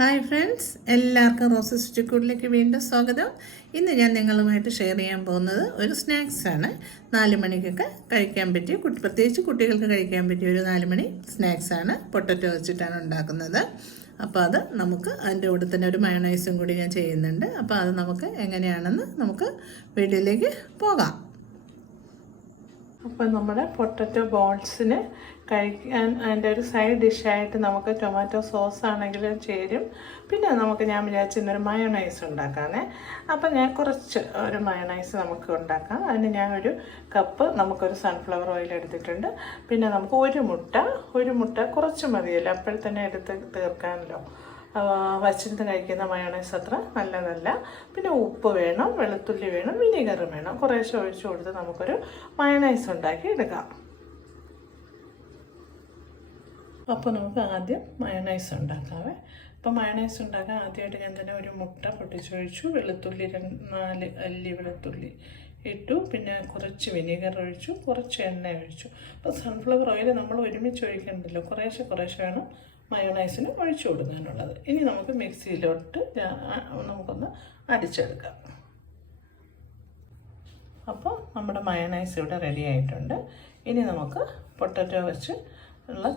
Hi friends, എല്ലാവർക്കും roses സ്റ്റിക്കൂഡിലേക്ക് വീണ്ടും സ്വാഗതം. ഇന്ന് ഞാൻ നിങ്ങളുമായിട്ട് ഷെയർ ചെയ്യാൻ പോകുന്നത് ഒരു സ്നാക്സാണ്. 4 മണിക്കൊക്കെ കഴിക്കാൻ പറ്റിയ, പ്രത്യേകിച്ച് കുട്ടികൾക്ക് കഴിക്കാൻ പറ്റിയ ഒരു 4 മണി സ്നാക്സാണ്. പൊട്ടറ്റോ വെച്ചിട്ടാണ് ഉണ്ടാക്കുന്നത്. അപ്പോൾ അത് നമുക്ക് അതിൻ്റെ കൂടെ തന്നെ ഒരു മയോണൈസും കൂടി ഞാൻ ചെയ്യുന്നുണ്ട്. അപ്പോൾ അത് നമുക്ക് എങ്ങനെയാണെന്ന് നമുക്ക് വീഡിയോയിലേക്ക് പോകാം. അപ്പോൾ നമ്മുടെ പൊട്ടറ്റോ ബോൾസിന് കഴിക്കാൻ അതിൻ്റെ ഒരു സൈഡ് ഡിഷായിട്ട് നമുക്ക് ടൊമാറ്റോ സോസ് ആണെങ്കിലും ചേരും. പിന്നെ ഞാൻ വിചാരിച്ചിരുന്നൊരു മയോണൈസ് ഉണ്ടാക്കാനേ. അപ്പോൾ ഞാൻ കുറച്ച് ഒരു മയോണൈസ് നമുക്ക് ഉണ്ടാക്കാം. അതിന് ഞാൻ ഒരു കപ്പ് നമുക്കൊരു സൺഫ്ലവർ ഓയിൽ എടുത്തിട്ടുണ്ട്. പിന്നെ നമുക്ക് ഒരു മുട്ട കുറച്ച് മതിയല്ലോ, അപ്പോഴത്തന്നെ എടുത്ത് തീർക്കാമല്ലോ. വച്ചിരുന്ന് കഴിക്കുന്ന മയോണൈസ് അത്ര നല്ലതല്ല. പിന്നെ ഉപ്പ് വേണം, വെളുത്തുള്ളി വേണം, വിനീഗർ വേണം. കുറേശ്ശെ ഒഴിച്ചു കൊടുത്ത് നമുക്കൊരു മയോണൈസ് ഉണ്ടാക്കി എടുക്കാം. അപ്പോൾ നമുക്ക് ആദ്യം മയോണൈസ് ഉണ്ടാക്കാവേ. അപ്പോൾ മയോണൈസ് ഉണ്ടാക്കാൻ ആദ്യമായിട്ട് ഞാൻ തന്നെ ഒരു മുട്ട പൊട്ടിച്ചൊഴിച്ചു, വെളുത്തുള്ളി 4 അല്ലി വെളുത്തുള്ളി ഇട്ടു, പിന്നെ കുറച്ച് വിനീഗർ ഒഴിച്ചു, കുറച്ച് എണ്ണ ഒഴിച്ചു. അപ്പോൾ സൺഫ്ലവർ ഓയിൽ നമ്മൾ ഒരുമിച്ച് ഒഴിക്കണ്ടല്ലോ, കുറേശ്ശെ വേണം മയോണൈസിന് ഒഴിച്ചു കൊടുക്കാനുള്ളത്. ഇനി നമുക്ക് മിക്സിയിലോട്ട് നമുക്കൊന്ന് അടിച്ചെടുക്കാം. അപ്പോൾ നമ്മുടെ മയോണൈസ് ഇവിടെ റെഡി ആയിട്ടുണ്ട്. ഇനി നമുക്ക് പൊട്ടറ്റോ വെച്ച് ഉള്ള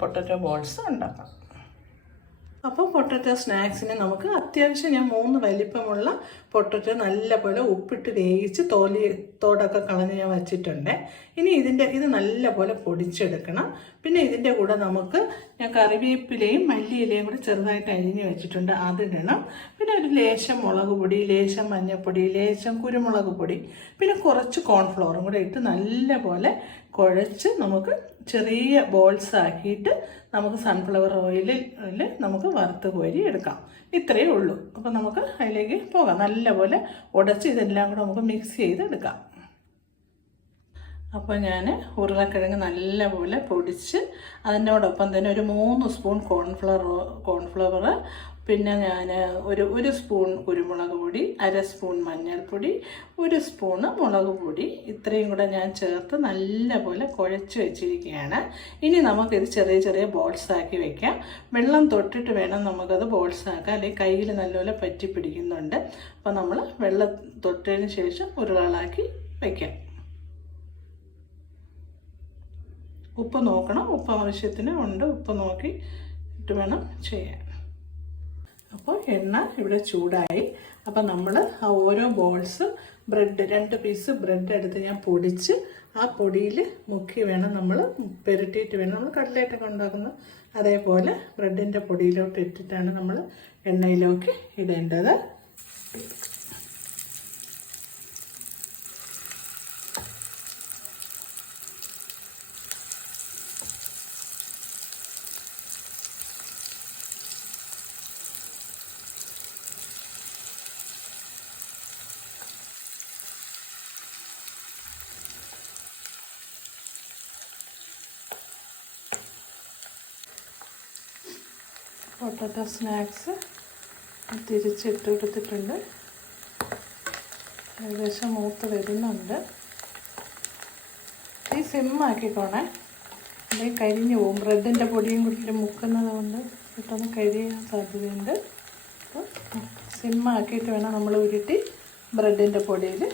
പൊട്ടറ്റോ ബോൾസ് ഉണ്ടാക്കാം. അപ്പോൾ പൊട്ടറ്റോ സ്നാക്സിന് നമുക്ക് അത്യാവശ്യം ഞാൻ 3 വലിപ്പമുള്ള പൊട്ടറ്റോ നല്ലപോലെ ഉപ്പിട്ട് വേവിച്ച് തോടൊക്കെ കളഞ്ഞ് ഞാൻ വച്ചിട്ടുണ്ട്. ഇനി ഇത് നല്ലപോലെ പൊടിച്ചെടുക്കണം. പിന്നെ ഇതിൻ്റെ കൂടെ ഞാൻ കറിവേപ്പിലയും മല്ലിയിലയും കൂടെ ചെറുതായിട്ട് അരിഞ്ഞ് വെച്ചിട്ടുണ്ട്, അതിടണം. പിന്നെ ഒരു ലേശം മുളക് പൊടി, ലേശം മഞ്ഞൾപ്പൊടി, ലേശം കുരുമുളക് പൊടി, പിന്നെ കുറച്ച് കോൺഫ്ലോറും കൂടെ ഇട്ട് നല്ലപോലെ കുഴച്ച് നമുക്ക് ചെറിയ ബോൾസ് ആക്കിയിട്ട് നമുക്ക് സൺഫ്ലവർ ഓയിലിൽ നമുക്ക് വറുത്ത് കോരി എടുക്കാം. ഇത്രയേ ഉള്ളൂ. അപ്പോൾ നമുക്ക് അതിലേക്ക് പോകാം. നല്ലപോലെ ഉടച്ച് ഇതെല്ലാം കൂടെ നമുക്ക് മിക്സ് ചെയ്തെടുക്കാം. അപ്പോൾ ഞാൻ ഉരുളക്കിഴങ്ങ് നല്ലപോലെ പൊടിച്ച് അതിനോടൊപ്പം തന്നെ ഒരു 3 സ്പൂൺ കോൺഫ്ലവർ, പിന്നെ ഞാൻ ഒരു സ്പൂൺ കുരുമുളക് പൊടി, 1/2 സ്പൂൺ മഞ്ഞൾപ്പൊടി, 1 സ്പൂണ് മുളക് പൊടി, ഇത്രയും കൂടെ ഞാൻ ചേർത്ത് നല്ലപോലെ കുഴച്ച് വെച്ചിരിക്കുകയാണ്. ഇനി നമുക്കിത് ചെറിയ ബോൾസ് ആക്കി വെക്കാം. വെള്ളം തൊട്ടിട്ട് വേണം നമുക്കത് ബോൾസ് ആക്കാം, അല്ലെങ്കിൽ കയ്യിൽ നല്ലപോലെ പറ്റി പിടിക്കുന്നുണ്ട്. അപ്പോൾ നമ്മൾ വെള്ളം തൊട്ടതിന് ശേഷം ഉരുളകളാക്കി വയ്ക്കാം. ഉപ്പ് നോക്കണം, ഉപ്പ് ആവശ്യത്തിന് ഉണ്ട്, ഉപ്പ് നോക്കി ഇട്ട് വേണം ചെയ്യാൻ. അപ്പോൾ എണ്ണ ഇവിടെ ചൂടായി. അപ്പോൾ നമ്മൾ ആ ഓരോ ബോൾസ് ബ്രെഡ് 2 പീസ് ബ്രെഡ് എടുത്ത് ഞാൻ പൊടിച്ച് ആ പൊടിയിൽ മുക്കി വേണം നമ്മൾ പുരട്ടിയിട്ട് വേണം നമ്മൾ കട്ട്ലേറ്റൊക്കെ ഉണ്ടാക്കുന്നത് അതേപോലെ ബ്രെഡിൻ്റെ പൊടിയിലോട്ട് ഇട്ടിട്ടാണ് നമ്മൾ എണ്ണയിലേക്ക് ഇടേണ്ടത്. പൊട്ടറ്റോ സ്നാക്സ് തിരിച്ചിട്ട് കൊടുത്തിട്ടുണ്ട്. ഏകദേശം മൂത്ത് വരുന്നുണ്ട്. ഈ സിമ്മാക്കിക്കോണേ, അല്ലെങ്കിൽ കരിഞ്ഞു പോകും. ബ്രെഡിൻ്റെ പൊടിയും കൂടി മുക്കുന്നത് കൊണ്ട് പെട്ടെന്ന് കരിയാൻ സാധ്യതയുണ്ട്. അപ്പോൾ സിമ്മാക്കിയിട്ട് വേണം നമ്മൾ ഉരുട്ടി ബ്രെഡിൻ്റെ പൊടിയിൽ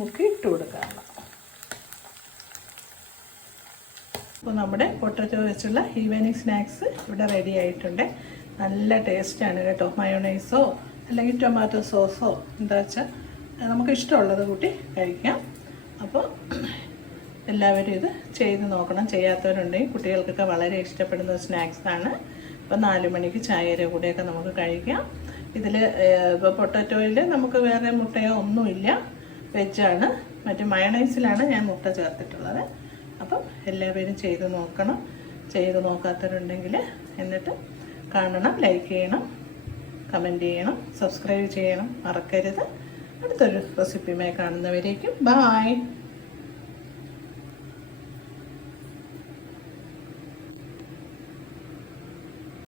മുക്കി ഇട്ട് കൊടുക്കാനുള്ള. അപ്പോൾ നമ്മുടെ പൊട്ടറ്റോ വെച്ചുള്ള ഈവനിങ് സ്നാക്സ് ഇവിടെ റെഡി ആയിട്ടുണ്ട്. നല്ല ടേസ്റ്റാണ് കേട്ടോ. മയോണൈസോ അല്ലെങ്കിൽ ടൊമാറ്റോ സോസോ എന്താ വെച്ചാൽ നമുക്ക് ഇഷ്ടമുള്ളത് കൂട്ടി കഴിക്കാം. അപ്പോൾ എല്ലാവരും ഇത് ചെയ്ത് നോക്കണം. ചെയ്യാത്തവരുണ്ടെങ്കിൽ കുട്ടികൾക്കൊക്കെ വളരെ ഇഷ്ടപ്പെടുന്ന സ്നാക്സാണ്. അപ്പോൾ 4 മണിക്ക് ചായയുടെ കൂടെയൊക്കെ നമുക്ക് കഴിക്കാം. ഇതിൽ ഇപ്പോൾ പൊട്ടറ്റോയിൽ നമുക്ക് വേറെ മുട്ടയോ ഒന്നുമില്ല, വെജാണ്. മറ്റു മയോണൈസിലാണ് ഞാൻ മുട്ട ചേർത്തിട്ടുള്ളത്. അപ്പം എല്ലാവരും ചെയ്ത് നോക്കണം. ചെയ്ത് നോക്കാത്തവരുണ്ടെങ്കിൽ എന്നിട്ട് കാണണം, ലൈക്ക് ചെയ്യണം, കമൻറ്റ് ചെയ്യണം, സബ്സ്ക്രൈബ് ചെയ്യണം മറക്കരുത്. അടുത്തൊരു റെസിപ്പിയുമായി കാണുന്നവരേക്കും ബായ്.